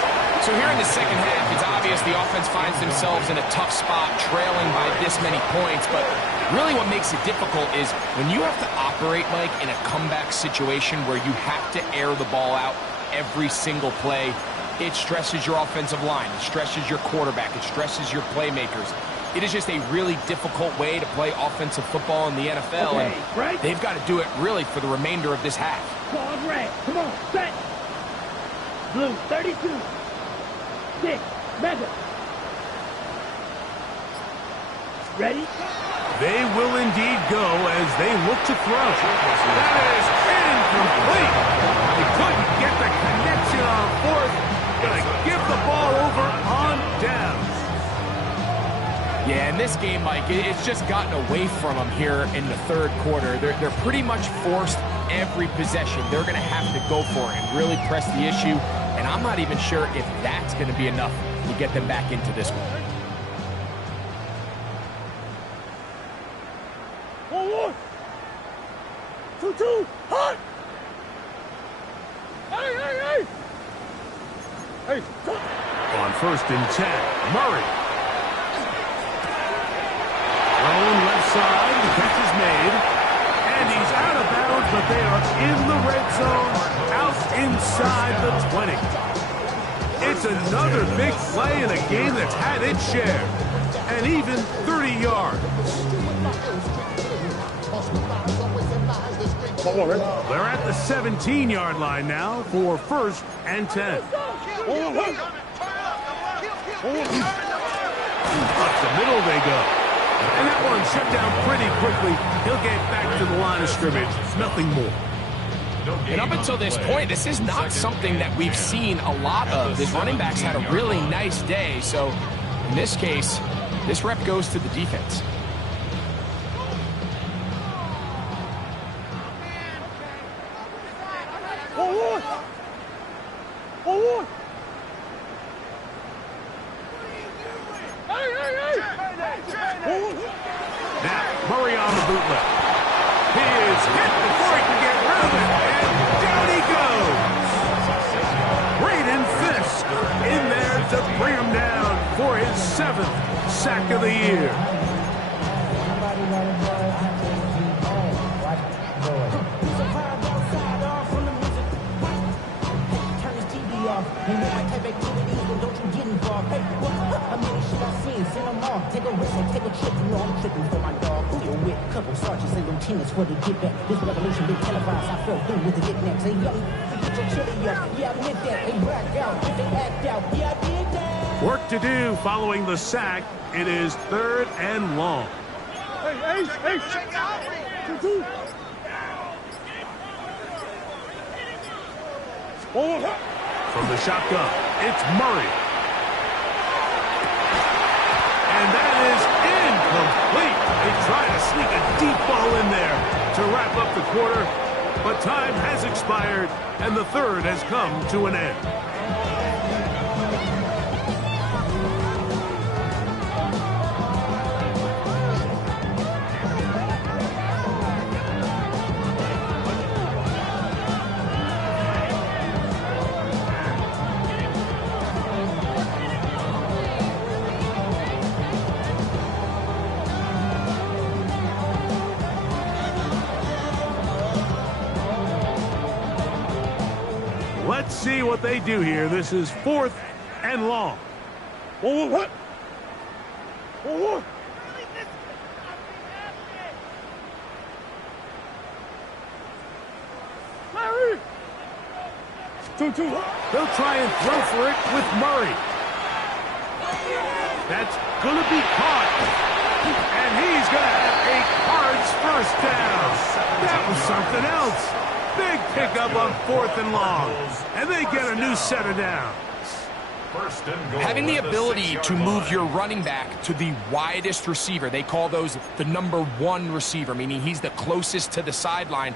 So here in the second half, it's obvious the offense finds themselves in a tough spot, trailing by this many points. But really what makes it difficult is when you have to operate, Mike, in a comeback situation where you have to air the ball out every single play, it stresses your offensive line, it stresses your quarterback, it stresses your playmakers. It is just a really difficult way to play offensive football in the NFL, Okay, and right. they've got to do it really for the remainder of this half. Ball red. Come on, set. Blue, 32. 6, Madden. Ready? They will indeed go as they look to throw. That is incomplete. They couldn't get the connection on 4th. Gonna give the ball over on down. Yeah, in this game, Mike, it's just gotten away from them here in the 3rd quarter. They're pretty much forced every possession. They're going to have to go for it and really press the issue. And I'm not even sure if that's going to be enough to get them back into this one. 1-1. 2-2. Hunt. Hey. On 1st and 10, Murray. Thrown left side, the catch is made. And he's out of bounds, but they are in the red zone, out inside the 20. It's another big play in a game that's had its share. And even 30 yards. They're at the 17-yard line now for 1st and 10. Up the middle they go. And that one shut down pretty quickly. He'll get back to the line of scrimmage. Nothing more. And up until this point, this is not something that we've seen a lot of. This running back's had a really nice day. So in this case, this rep goes to the defense. Now, Murray on the bootleg. He is hit before he can get rid of it, and down he goes. Braden Fisk in there to bring him down for his 7th sack of the year. Take a risk and take a trip, you know I'm tripping for my dog. Who you with? Couple sergeants and lieutenants for the get back. This revolution been televised, I felt good with the knickknacks. Hey, young, get your chili up. Yeah, I admit that. They blacked out, they act out. Yeah, I did that. Work to do following the sack. It is 3rd and long. Hey. 2-2. From the shotgun, it's Murray. And that is incomplete. They try to sneak a deep ball in there to wrap up the quarter. But time has expired, and the third has come to an end. Let's see what they do here. This is 4th and long. Whoa, what? Whoa. Larry! 2-2. They'll try and throw for it with Murray. That's going to be caught. And he's going to have a Cards first down. That was something else. Big pickup on 4th and long. And they get a new set of downs. Having the ability to move your running back to the widest receiver, they call those the number 1 receiver, meaning he's the closest to the sideline.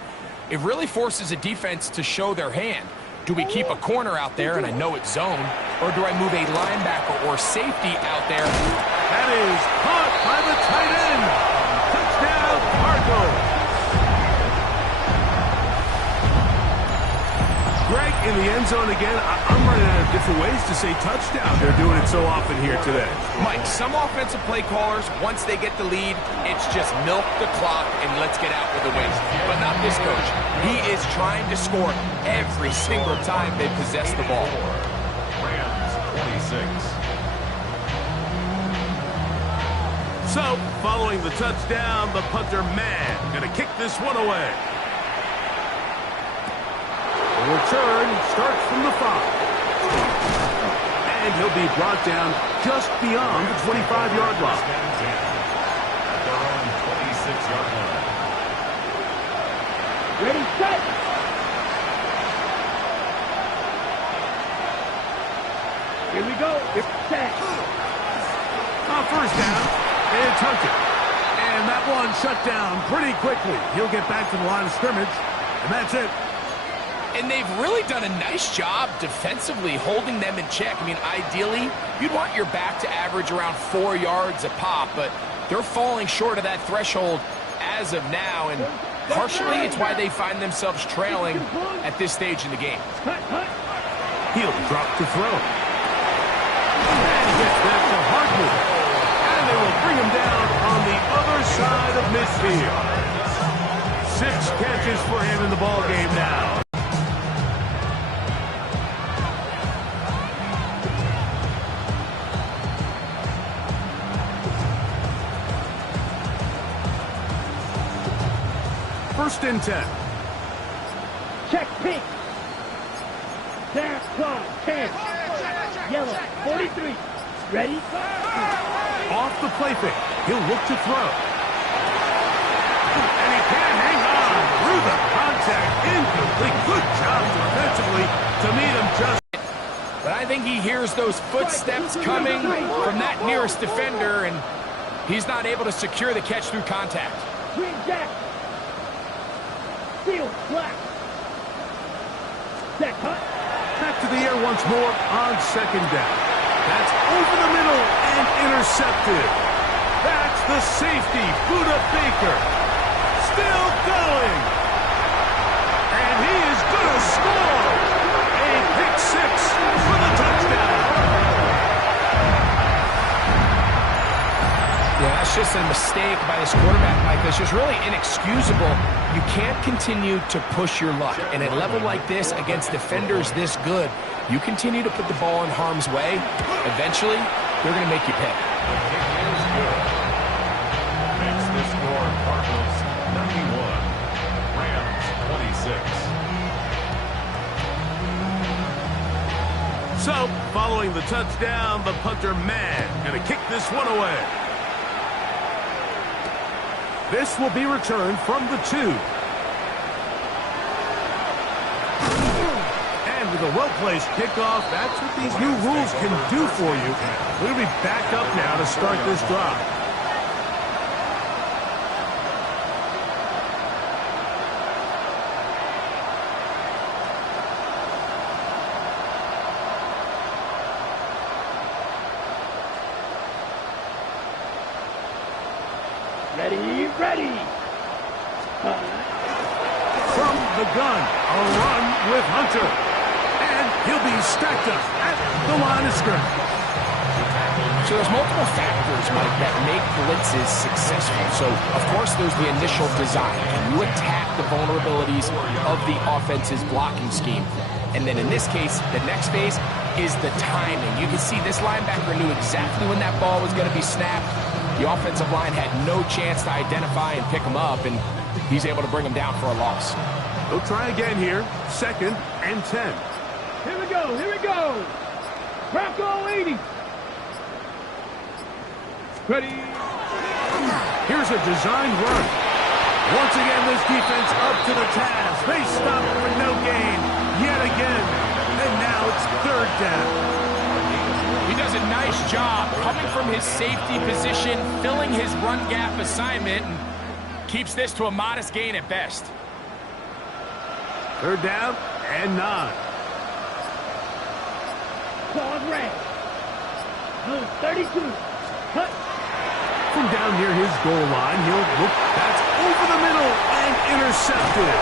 It really forces a defense to show their hand. Do we keep a corner out there, and I know it's zone, or do I move a linebacker or safety out there? That is caught by the tight end. Touchdown, Cardinals. Greg, in the end zone again. I'm running out of different ways to say touchdown. They're doing it so often here today. Mike, some offensive play callers, once they get the lead, it's just milk the clock and let's get out with a win. But not this coach. He is trying to score every single time they possess the ball. Rams 26. So, following the touchdown, the punter man going to kick this one away. The return starts from the 5. And he'll be brought down just beyond the 25-yard line. At their own 26-yard line. Ready, set! Here we go. Set. First down, it's Hunter. And that one shut down pretty quickly. He'll get back to the line of scrimmage, and that's it. And they've really done a nice job defensively holding them in check. I mean, ideally, you'd want your back to average around 4 yards a pop, but they're falling short of that threshold as of now, and partially it's why they find themselves trailing at this stage in the game. He'll drop to throw. And gets back to Hartman. And they will bring him down on the other side of midfield. 6 catches for him in the ball game now. First and 10. Check pink. Down, close, 10. Yellow, 43. Ready? Off the play fake. He'll look to throw. And he can hang on through the contact. Incomplete. Good job defensively to meet him just. But I think he hears those footsteps coming from that nearest defender, and he's not able to secure the catch through contact. Green jack. Steel, black. Set, cut. Back to the air once more on second down. That's over the middle and intercepted. That's the safety, Buda Baker. Still going. And he is going to score. A pick 6 for the touchdown. Yeah, that's just a mistake by this quarterback, Mike. That's just really inexcusable. You can't continue to push your luck. And at a level like this, against defenders this good, you continue to put the ball in harm's way, eventually, they're going to make you pay. The kick is good. Makes the score Cardinals 91. Rams 26. So, following the touchdown, the punter man going to kick this one away. This will be returned from the 2. And with a well-placed kickoff, that's what these new rules can do for you. We're going to be back up now to start this drive. Ready, ready. From the gun, a run with Hunter. And he'll be stacked up at the line of scrimmage. So there's multiple factors, Mike, that make blitzes successful. So, of course, there's the initial design. Can you attack the vulnerabilities of the offense's blocking scheme? And then in this case, the next phase is the timing. You can see this linebacker knew exactly when that ball was going to be snapped. The offensive line had no chance to identify and pick him up, and he's able to bring him down for a loss. They'll try again here. 2nd and 10. Here we go, here we go. Bronco 80. Ready. Here's a designed run. Once again, this defense up to the task. They stop for no gain yet again. And now it's 3rd down. He does a nice job coming from his safety position, filling his run gap assignment, and keeps this to a modest gain at best. 3rd down and 9. Claude red. Blue 32. Cut. From down near his goal line, he'll look. That's over the middle and intercepted.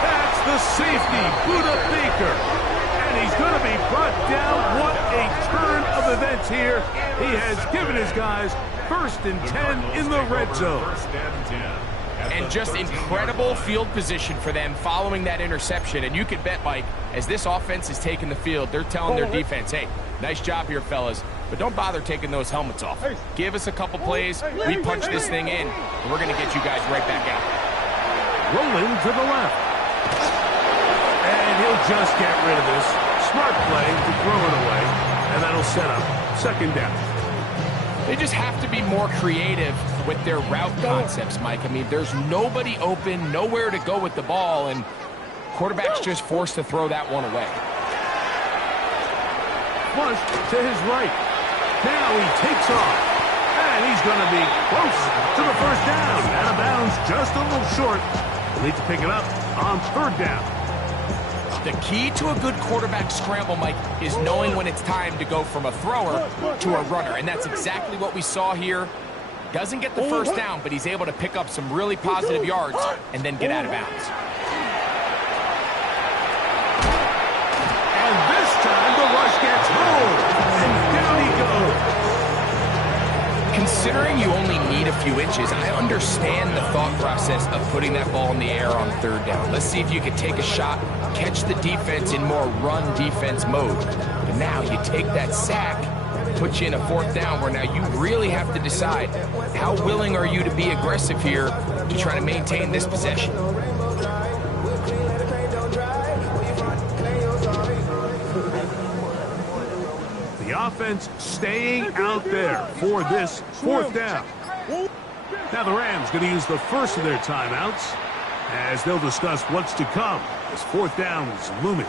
That's the safety, Buda Baker. And he's going to be brought down. What a turn of events here. He has given his guys 1st and 10 in the red zone. And just incredible field position for them following that interception. And you can bet, Mike, as this offense is taking the field, they're telling their defense, hey, nice job here, fellas, but don't bother taking those helmets off. Give us a couple plays, we punch this thing in, and we're going to get you guys right back out. Rolling to the left. And he'll just get rid of this. Smart play to throw it away, and that'll set up 2nd down. They just have to be more creative with their route concepts, Mike. I mean, there's nobody open, nowhere to go with the ball, and quarterback's just forced to throw that one away. Flush to his right. Now he takes off. And he's going to be close to the 1st down. Out of bounds, just a little short. They'll need to pick it up on 3rd down. The key to a good quarterback scramble, Mike, is knowing when it's time to go from a thrower to a runner. And that's exactly what we saw here. Doesn't get the 1st down, but he's able to pick up some really positive yards and then get out of bounds. And this time the rush gets home. And down he goes. Considering you only need a few inches, I understand the thought process of putting that ball in the air on 3rd down. Let's see if you can take a shot, catch the defense in more run defense mode. But now you take that sack, put you in a 4th down where now you really have to decide how willing are you to be aggressive here to try to maintain this possession. The offense staying out there for this 4th down. Now the Rams going to use the first of their timeouts as they'll discuss what's to come as 4th down is looming.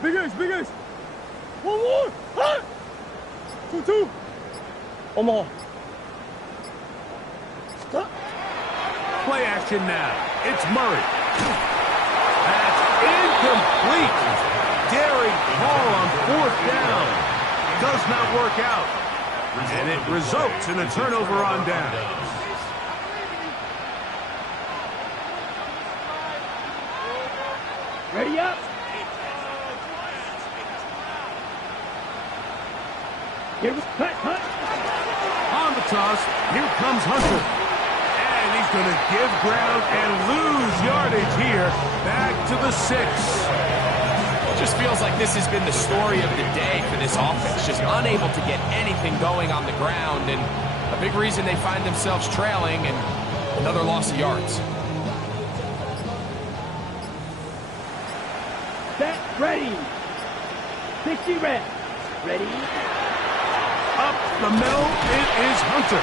Big ace, big ace. One more. Hot. 2-2. Omaha. Stop. Play action now. It's Murray. That's incomplete. Daring call on 4th down. Does not work out. And it results in a turnover on down. Ready up. Here we cut. On the toss, here comes Hunter. And he's going to give ground and lose yardage here. Back to the 6. Just feels like this has been the story of the day for this offense. Just unable to get anything going on the ground. And a big reason they find themselves trailing. And Another loss of yards. Set, ready. 60 reps. Ready. Up the middle, it is Hunter.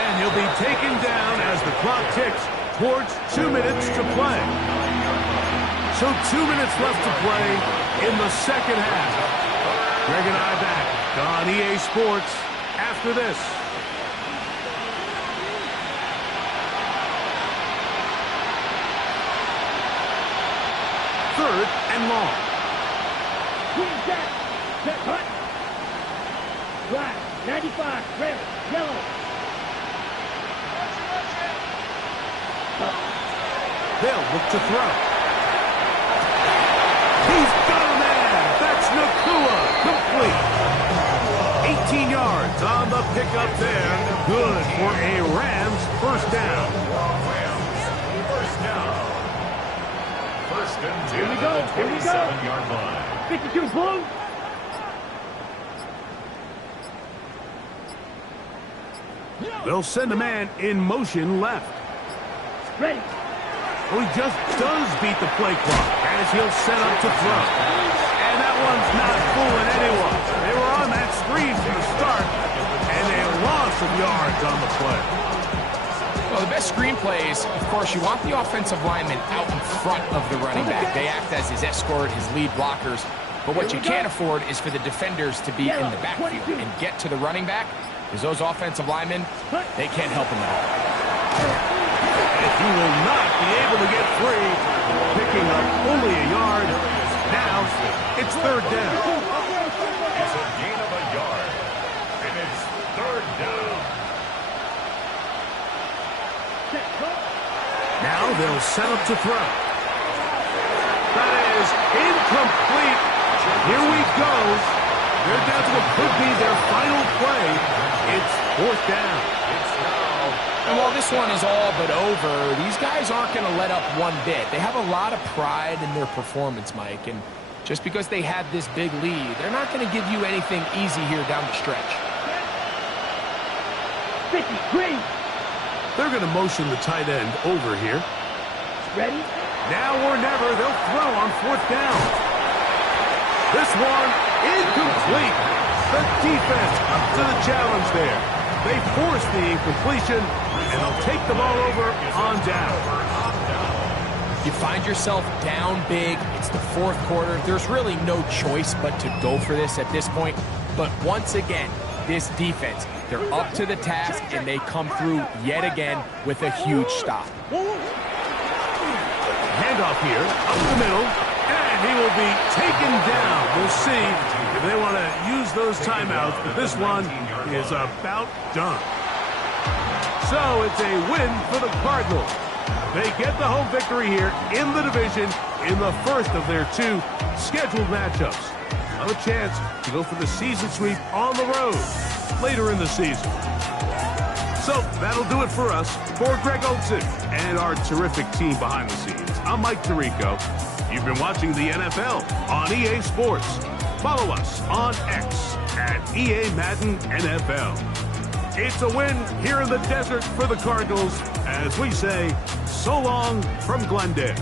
And he'll be taken down as the clock ticks towards 2 minutes to play. So 2 minutes left to play in the second half. Greg and I back on EA Sports after this. Third and long. Queen set. Set, cut. Right. 95. Red. Yellow. They'll look to throw. He's got a man. That's Nakua. Complete. 18 yards on the pickup there. Good for a Rams first down. First down. First and 10 Here we go. at the 27-yard line. 52 blue. They'll send a man in motion left. Ready. Well, he just does beat the play clock as he'll set up to throw. And that one's not fooling anyone. They were on that screen from the start, and a loss of yards on the play. Well, the best screenplays, of course, you want the offensive lineman out in front of the running back. They act as his escort, his lead blockers. But what you can't afford is for the defenders to be in the backfield and get to the running back, because those offensive linemen, they can't help him at all. And he will not be able to get free, picking up only a yard. Now, it's third down. It's a gain of a yard, and it's third down. Now they'll set up to throw. That is incomplete. Here we go. They're down to what could be their final play. It's fourth down. And while this one is all but over, these guys aren't going to let up one bit. They have a lot of pride in their performance, Mike. And just because they had this big lead, they're not going to give you anything easy here down the stretch. 50 green. They're going to motion the tight end over here. Ready. Now or never, they'll throw on fourth down. This one incomplete. The defense up to the challenge there. They force the incompletion, and they'll take the ball over on down. You find yourself down big. It's the fourth quarter. There's really no choice but to go for this at this point. But once again, this defense, they're up to the task, and they come through yet again with a huge stop. Handoff here, up the middle, and he will be taken down. We'll see if they want to use those timeouts, but this one is about done. So it's a win for the Cardinals. They get the home victory here in the division in the first of their two scheduled matchups. Have a chance to go for the season sweep on the road later in the season. So that'll do it for us. For Greg Olson and our terrific team behind the scenes, I'm Mike Tirico. You've been watching the NFL on EA Sports. Follow us on X at EA Madden NFL. It's a win here in the desert for the Cardinals as we say so long from Glendale.